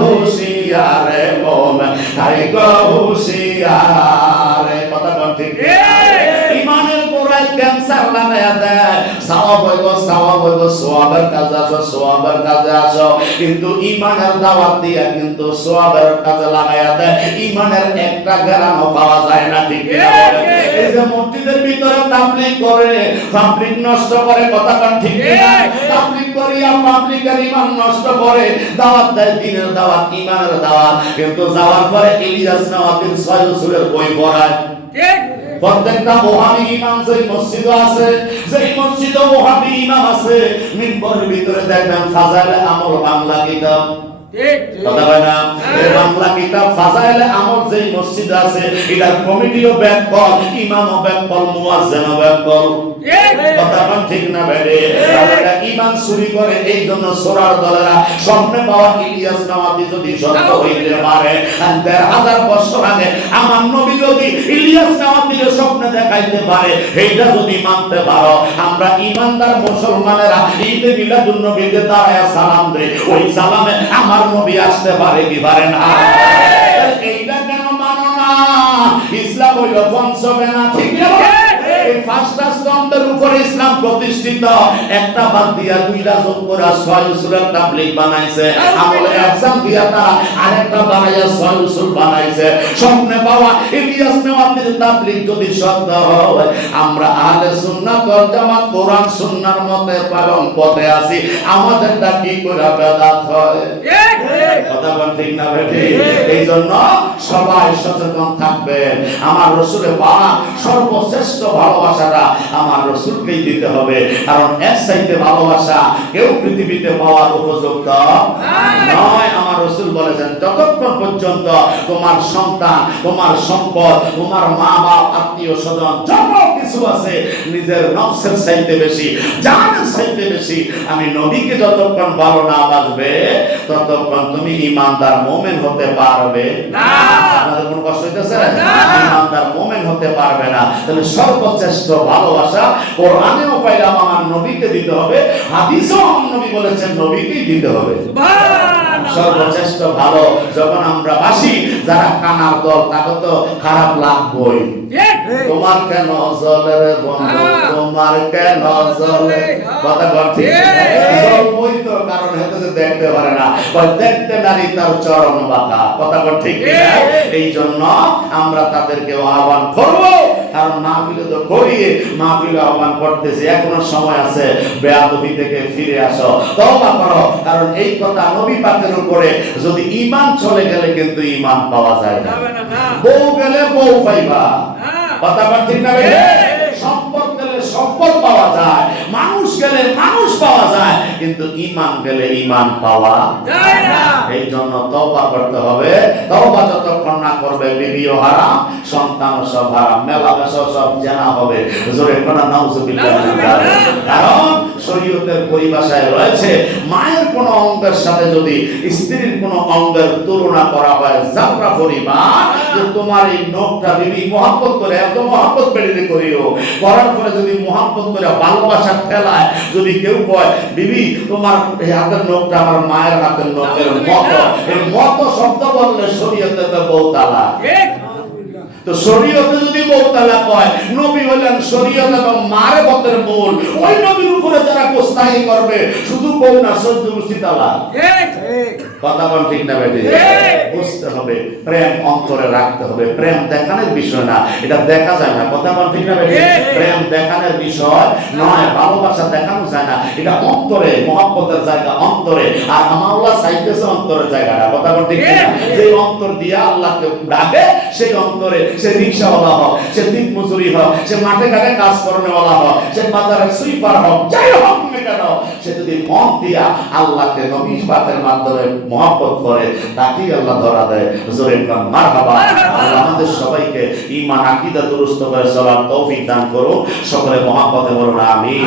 হুশিয়ারে মন তাই হুশিয়ারে কথা গোড়ায় ক্যান্সার লাগায়া দেয় সওয়াব হইব সওয়াব হইব সোয়াবের কাজে আসো সোয়াবের কাজে আসো। কিন্তু ইমানের দাওয়াত দিয়া কিন্তু সোয়াবের কাজে লাগায়া দেয়। ইমানের একটা গ্রামও পাওয়া যায় না ঠিক এই যে মসজিদের ভিতরে তাবলিগ করে পাবলিক নষ্ট করে কথা কোন ঠিক কিনা? তাবলিগ করিয়া পাবলিকের ইমান নষ্ট করে দাওয়াত দেয় দিনের দাওয়াত ইমানের দাওয়াত। কিন্তু যাওয়ার পরে ইলিয়াস নওয়াতির ছয় সুরের বই পড়ায়। প্রত্যেকটা ওহাবি ইমাম যেই মসজিদ আছে যেই মসজিদ ওহাবি ইমাম আছে মিম্বরের ভিতরে দেখবেন ফাজাইলে আমল বাংলা কিতাব। বাংলা আমল যেই মসজিদ আছে এটার কমিটিও ব্যাকল ইমামও ব্যাকল মুয়াজ্জিনও ব্যাকল কথা ঠিক না বেড়ে। তারা ইমান চুরি করে এই জন্য সোরার দলেরা স্বপ্নে পাওয়া ইলিয়াস নামাতি যদি সত্য হইতে পারে দেড় হাজার বছর আগে আমার নবী যদি ইলিয়াস নামাতিকে স্বপ্নে দেখাইতে পারে এইটা যদি মানতে পারো আমরা ইমানদার মুসলমানেরা ঈদে মিলাদুন দাঁড়ায় সালাম ওই সালামে আমার নবী আসতে পারে কি পারে না? এইটা কেন মানো না? ইসলাম হইল পঞ্চমেনা ঠিক না? এই পাঁচটা স্তম্ভের উপরে ইসলাম প্রতিষ্ঠিত। একটা বাদ দিয়া দুইটা যোগ ছয় তাবলিগ বানাইছে। আমলে দিয়া তারা আরেকটা বানাইয়া ছয় উসুল বানাইছে। স্বপ্নে পাওয়া ইলিয়াস যদি সত্য হয়, আমরা আহলে ওয়াল জামাত কোরআন সুন্নাহর মতে পালন পথে আছি। আমাদেরটা কি করে বেদাত হয়? কথা বল ঠিক না বেঠি এই জন্য সবাই সচেতন থাকবেন। আমার রসুলের সর্বশ্রেষ্ঠ ভালোবাসাটা আমার রসুলকেই দিতে হবে। কারণ এর চাইতে ভালোবাসা কেউ পৃথিবীতে পাওয়ার উপযুক্ত নয়। আমার রসুল বলেছেন যতক্ষণ পর্যন্ত তোমার সন্তান তোমার সম্পদ তোমার মা বাপ আত্মীয় স্বজন যত কিছু আছে নিজের নফসের চাইতে বেশি জানের চাইতে বেশি আমি নবীকে যতক্ষণ ভালো না বাজবে ততক্ষণ তুমি ইমানদার মোমেন হতে পারবে না। আপনাদের কোনো কষ্ট হইতেছে? ইমানদার মোমেন হতে পারবে না। তাহলে সর্বশ্রেষ্ঠ ভালোবাসা কোরআনেও পাইলাম আমার নবীকে দিতে হবে হাদিসেও নবী বলেছেন নবীকেই দিতে হবে। সর্বশ্রেষ্ঠ ভালো যখন আমরা বাসি যারা কানার দল তাকে তো খারাপ লাগবই। তোমার কেন জলে রে বন্ধু হ্যাঁ। তোমার কেন জলে কথা বল দেখতে পারে না। দেখতে নারী তার চরণ বাঁকা। কথা বল ঠিক। এই জন্য আমরা তাদেরকে আহ্বান করব। কারণ মাহফিলে তো করিয়ে মাহফিলে আহ্বান করতেছি। এখনও সময় আছে। বেয়াদবি থেকে ফিরে আসো। তওবা করো। কারণ এই কথা নবী পাকের উপরে যদি ঈমান চলে গেলে কিন্তু ঈমান পাওয়া যায় না। বউ গেলে বউ পাইবা। হ্যাঁ। কথা ঠিক না সম্পদ গেলে সম্পদ পাওয়া যায়। মানুষ গেলে মানুষ পাওয়া যায় কিন্তু ইমান গেলে ইমান পাওয়া যায় না। এই জন্য তওবা করতে হবে তওবা যতক্ষণ না করবে বিবিও হারাম সন্তান সব হারাম মেলা বেশা সব জানা হবে জোরে কোন নাউজুবিল্লাহ। কারণ শরীয়তের পরিভাষায় রয়েছে, মায়ের কোন অঙ্গের সাথে যদি স্ত্রীর কোন অঙ্গের তুলনা করা হয়, যাত্রা পরিমাণ তোমার এই নখটা বিবি মহাব্বত করে, এত মহাব্বত বেড়ে করিও। করার পরে যদি মহাব্বত করে ভালোবাসা ঠেলায়, যদি কেউ কয়, বিবি, তোমার এই হাতের নখটা আমার মায়ের হাতের নখের মতো। এই মতো শব্দ বললে শরীয়তে তো বউ তালাক। তো শরীয়তে যদি বউ তালাক হয় নবী হলেন শরীয়ত এবং মার বতের মূল। ওই নবীর উপরে যারা কোস্তাহি করবে শুধু বউ না সদ্য গোষ্ঠী তালাক কথা বল ঠিক না বেটি? ঠিক। বুঝতে হবে প্রেম অন্তরে রাখতে হবে। প্রেম দেখানোর বিষয় না এটা দেখা যায় না। কথা বল ঠিক না বেটি? প্রেম দেখানোর বিষয় নয় ভালোবাসা দেখানো যায় না। এটা অন্তরে মহাব্বতের জায়গা অন্তরে। আর আমার আল্লাহ চাইতেছে অন্তরের জায়গাটা কথা বল ঠিক না ঠিক। যে অন্তর দিয়ে আল্লাহকে ডাকে সেই অন্তরে সে রিক্সাওয়ালা হোক সে দিন মজুরি হোক সে মাঠে ঘাটে কাজ করানোওয়ালা হোক সে বাজারে সুইপার হোক যাই হোক কেন সে যদি মন দিয়া আল্লাহকে পাকের মাধ্যমে মহব্বত করে তাকেই আল্লাহ ধরা দেয়। জোরে মার হাবা আল্লাহ আমাদের সবাইকে ইমান আকিদা দুরুস্ত করে চলার তৌফিক দান করুন সকলে মহাপথে বলুন আমিন।